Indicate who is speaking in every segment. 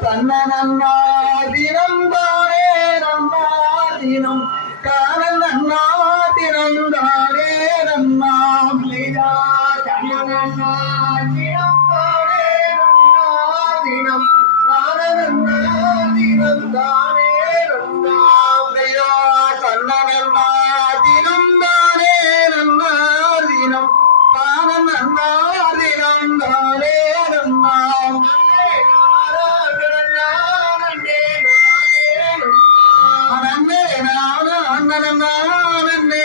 Speaker 1: தன்ன நன்னா தினம் தானே நம்மா தினம் கா നാമെന്നേ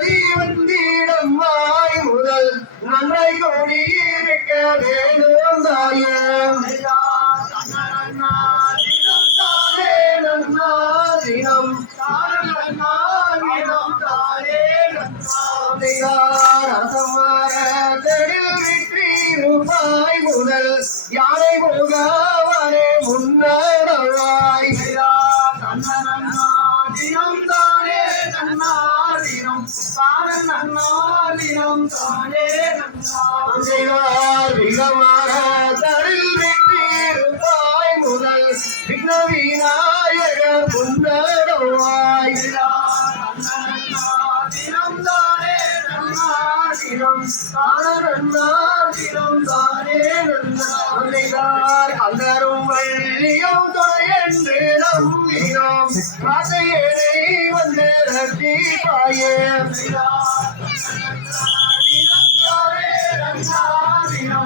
Speaker 1: கதி வந்திடம் வாய் முதல் நன்மை கொடி இருக்க வேணும் தாயே. தினம் ரூபாய் முதல் யாரை போகா விகமாக தரில் வெற்றி ரூபாய் முதல் விக்ன விநாயக முன்னடவாய் தினம் தானே நன்னாரினம் தானே நன்னாரினம் தானே நன்னார் அந்தரும் வள்ளியும் என்று நம்பினோம். காசையனை வந்து ரட்சிப்பாயே